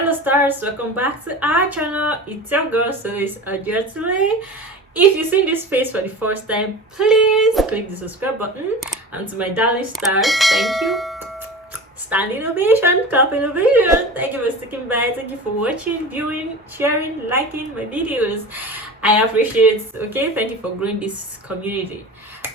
Hello stars, welcome back to our channel. It's your girl, so it's Today. If you've seen this face for the first time, please click the subscribe button. And to my darling stars, thank you. Standing ovation, clapping ovation. Thank you for sticking by. Thank you for watching, viewing, sharing, liking my videos. I appreciate it. Okay, thank you for growing this community.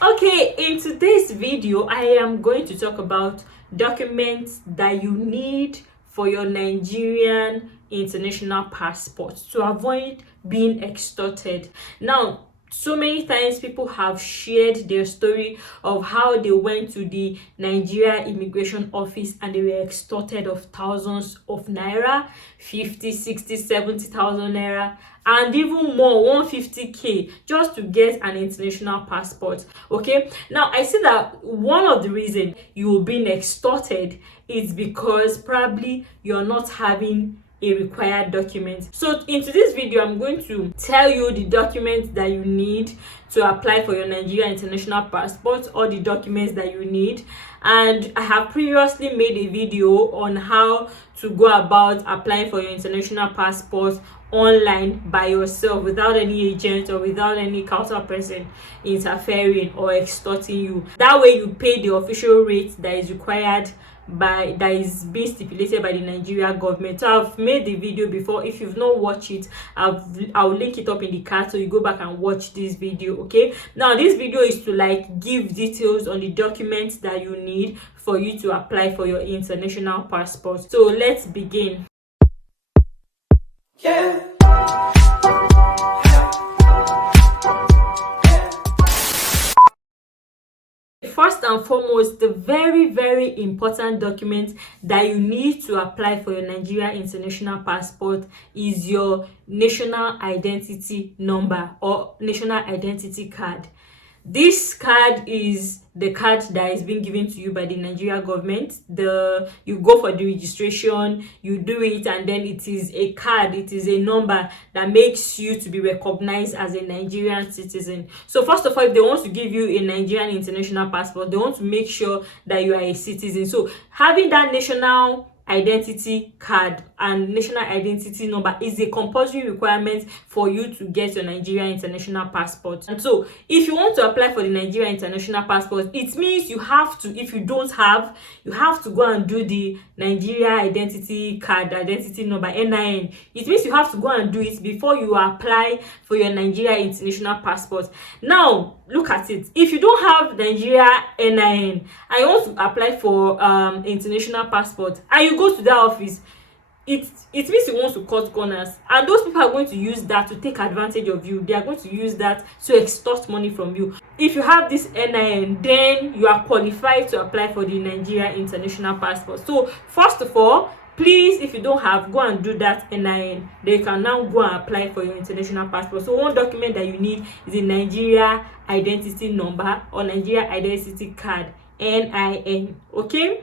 Okay, in today's video, I am going to talk about documents that you need for your Nigerian international passport to avoid being extorted. Now, so many times people have shared their story of how they went to the Nigeria immigration office and they were extorted of thousands of naira, 50, 60, 70,000 naira, and even more, 150k, just to get an international passport. Okay, now I see that one of the reasons you are being extorted is because probably you're not having a required document. So in today's video, I'm going to tell you the documents that you need to apply for your Nigeria international passport, or the documents that you need. And I have previously made a video on how to go about applying for your international passport online by yourself without any agent or without any counter person interfering or extorting you. That way you pay the official rate that is required that is being stipulated by the Nigeria government. So I've made the video before. If you've not watched it, I'll link it up in the card so you go back and watch this video. Okay, now this video is to give details on the documents that you need for you to apply for your international passport. So let's begin. First and foremost, the very important document that you need to apply for your Nigeria international passport is your national identity number or national identity card. This card is the card that is being given to you by the Nigeria government. You go for the registration, you do it, and then it is a card, it is a number that makes you to be recognized as a Nigerian citizen. So first of all, if they want to give you a Nigerian international passport, they want to make sure that you are a citizen. So having that national identity card and national identity number is a compulsory requirement for you to get your Nigeria international passport. And so if you want to apply for the Nigeria international passport, it means you have to, if you don't have, you have to go and do the Nigeria identity card, identity number, NIN. It means you have to go and do it before you apply for your Nigeria international passport. Now look at it. If you don't have Nigeria NIN and you want to apply for international passport and you go to that office, it means you want to cut corners, and those people are going to use that to take advantage of you. They are going to use that to extort money from you. If you have this NIN, then you are qualified to apply for the Nigeria international passport. So first of all, please, if you don't have, go and do that NIN. They can now go and apply for your international passport. So one document that you need is a Nigeria identity number or Nigeria identity card, NIN. Okay.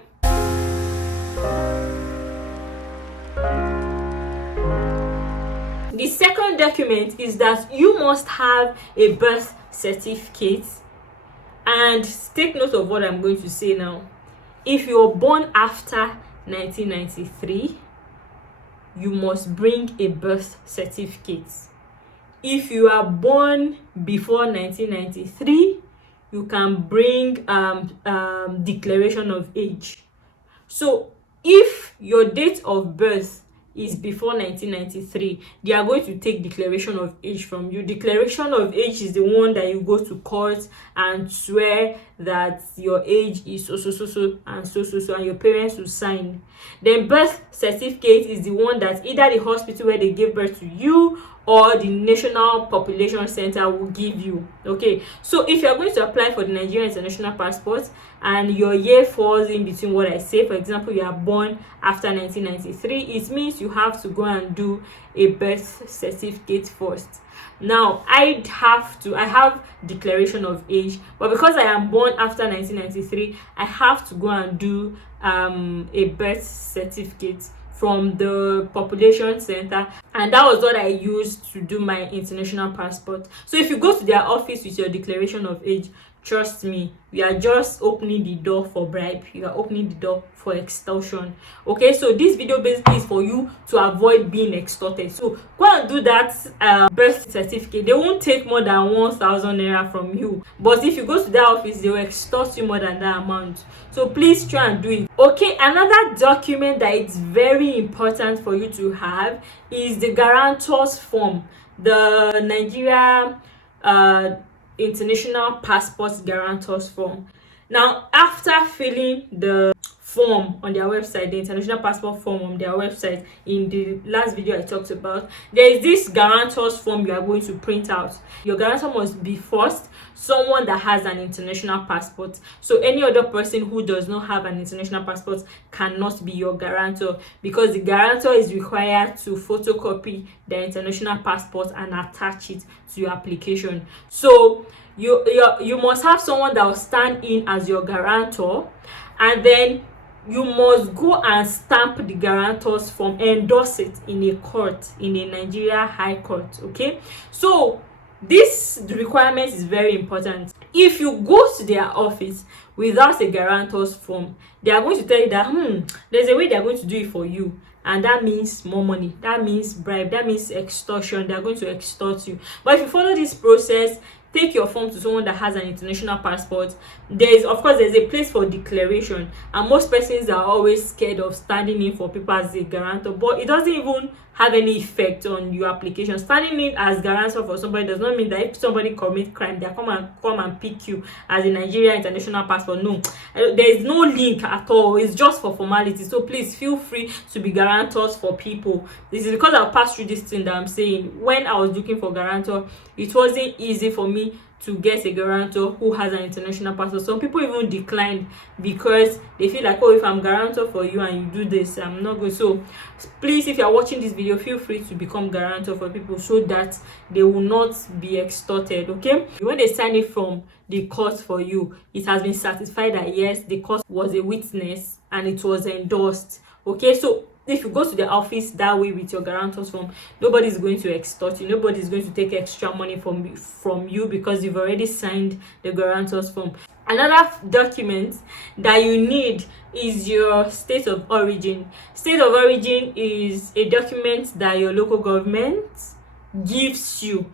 The second document is that you must have a birth certificate. And take note of what I'm going to say now. If you're born after 1993, you must bring a birth certificate. If you are born before 1993, you can bring declaration of age. So if your date of birth is before 1993, they are going to take declaration of age from you. Declaration of age is the one that you go to court and swear that your age is so and your parents will sign. Then birth certificate is the one that either the hospital where they gave birth to you or the National Population Center will give you. Okay, so if you are going to apply for the Nigeria international passport and your year falls in between what I say, for example, you are born after 1993, it means you have to go and do a birth certificate first. Now I have declaration of age, but because I am born after 1993, I have to go and do a birth certificate from the population center, and that was what I used to do my international passport. So if you go to their office with your declaration of age, trust me, you are just opening the door for bribe. You are opening the door for extortion. Okay, so this video basically is for you to avoid being extorted. So go and do that birth certificate. They won't take more than 1,000 naira from you, but if you go to that office, they will extort you more than that amount. So please try and do it. Okay, another document that it's very important for you to have is the guarantors form, the Nigeria international passport guarantors form. Now, after filling the form on their website, the international passport form on their website, in the last video I talked about, there is this guarantors form you are going to print out. Your guarantor must be first someone that has an international passport. So any other person who does not have an international passport cannot be your guarantor, because the guarantor is required to photocopy the international passport and attach it to your application. So you must have someone that will stand in as your guarantor, and then you must go and stamp the guarantors form, endorse it in a court, in a Nigeria High Court. Okay, so this requirement is very important. If you go to their office without a guarantors form, they are going to tell you that there's a way they are going to do it for you, and that means more money, that means bribe, that means extortion. They are going to extort you. But if you follow this process, take your form to someone that has an international passport, there's a place for declaration, and most persons are always scared of standing in for people as a guarantor, but it doesn't even have any effect on your application. Standing in as guarantor for somebody does not mean that if somebody commits crime, they come and pick you as a Nigeria international passport. No, there is no link at all. It's just for formality. So please feel free to be guarantors for people. This is because I've passed through this thing that I'm saying. When I was looking for guarantor, it wasn't easy for me to get a guarantor who has an international passport. Some people even declined because they feel like, oh, if I'm guarantor for you and you do this, I'm not good. So please, if you're watching this video, feel free to become guarantor for people so that they will not be extorted. Okay, when they sign it from the court for you, it has been certified that yes, the court was a witness and it was endorsed. Okay, so if you go to the office that way with your guarantors form, nobody is going to extort you, nobody is going to take extra money from you, because you've already signed the guarantors form. Another document that you need is your state of origin. State of origin is a document that your local government gives you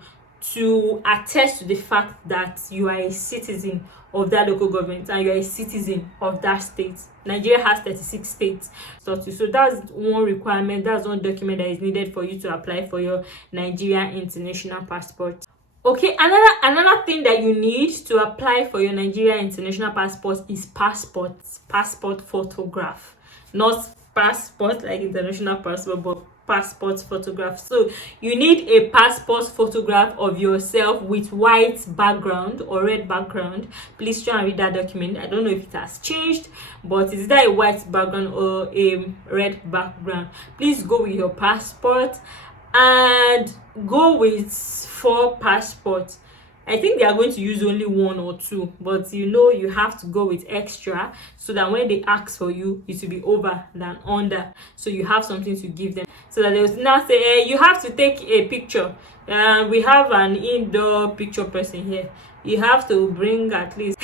to attest to the fact that you are a citizen of that local government and you are a citizen of that state. Nigeria has 36 states. So that's one requirement, that's one document that is needed for you to apply for your Nigeria international passport. Okay, another thing that you need to apply for your Nigeria international passport is passport photograph. Not passport like international passport, but passport photograph. So you need a passport photograph of yourself with white background or red background. Please try and read that document. I don't know if it has changed, but is that a white background or a red background? Please go with your passport and go with 4 passports. I think they are going to use only 1 or 2, but you have to go with extra so that when they ask for you, it will be over than under. So you have something to give them, so that they will not say, hey, you have to take a picture. We have an indoor picture person here. You have to bring at least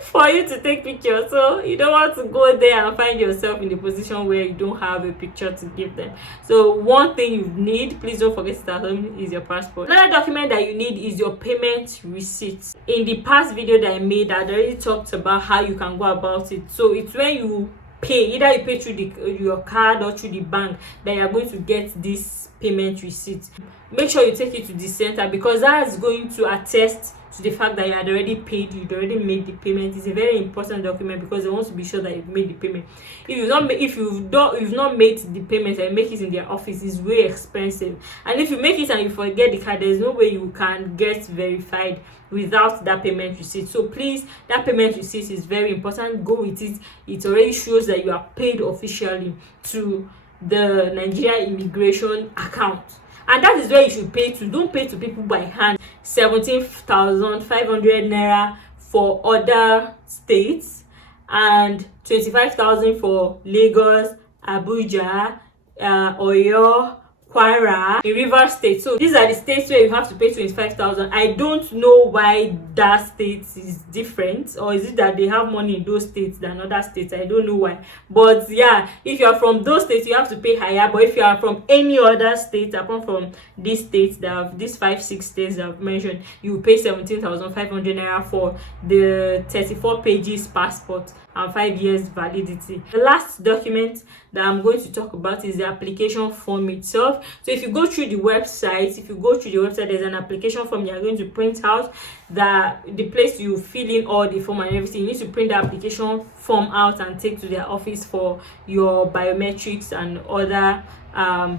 for you to take pictures. So you don't want to go there and find yourself in the position where you don't have a picture to give them. So one thing you need, please don't forget to tell them, is your passport. Another document that you need is your payment receipt. In the past video that I made, I already talked about how you can go about it. So it's when you pay, either you pay through your card or through the bank, that you're going to get this payment receipt. Make sure you take it to the center, because that is going to attest to the fact that you had already paid, you'd already made the payment. It's a very important document because they want to be sure that you've made the payment. If you've not made the payment and make it in their office, it's way expensive. And if you make it and you forget the card, there's no way you can get verified without that payment receipt. So please, that payment receipt is very important. Go with it. It already shows that you are paid officially to the Nigeria immigration account. And that is where you should pay to. Don't pay to people by hand. 17,500 naira for other states and 25,000 for Lagos, Abuja, Oyo, Kwara, in Rivers State. So these are the states where you have to pay 25,000. I don't know why that state is different, or is it that they have money in those states than other states? I don't know why. But yeah, if you are from those states, you have to pay higher. But if you are from any other state apart from these states that have these 5-6 states that I've mentioned, you pay 17,500 naira for the 34 pages passport and 5 years validity. The last document that I'm going to talk about is the application form itself. So if you go through the website, there's an application form you are going to print out. The place you fill in all the form and everything, you need to print the application form out and take to their office for your biometrics and other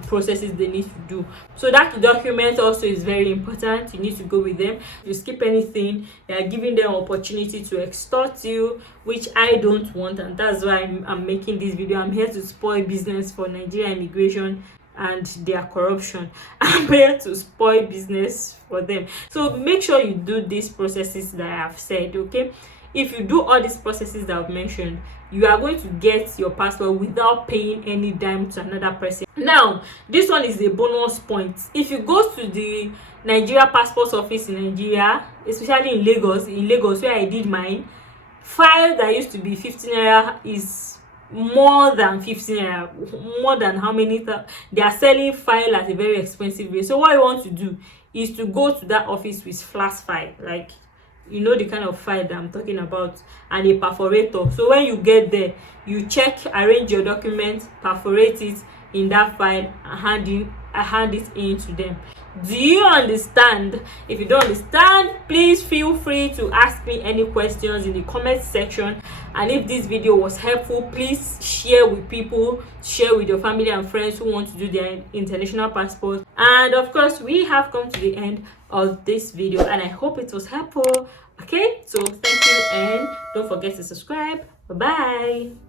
processes they need to do. So that document also is very important. You need to go with them. If you skip anything, they are giving them opportunity to extort you, which I don't want, and that's why I'm making this video. I'm here to spoil business for Nigeria immigration and their corruption. I'm here to spoil business for them. So make sure you do these processes that I have said, okay? If you do all these processes that I've mentioned, you are going to get your passport without paying any dime to another person. Now, this one is a bonus point. If you go to the Nigeria passport office in Nigeria, especially in Lagos where I did mine, file that used to be 15 naira is more than 15 naira, more than how many they are selling file at a very expensive rate. So what you want to do is to go to that office with flash file, like you know the kind of file that I'm talking about, and a perforator. So when you get there, you check, arrange your document, perforate it in that file, and hand it in to them. Do you understand? If you don't understand, please feel free to ask me any questions in the comment section. And if this video was helpful, please share with people, share with your family and friends who want to do their international passport. And of course, we have come to the end of this video, and I hope it was helpful. Okay, so thank you, and don't forget to subscribe. Bye bye.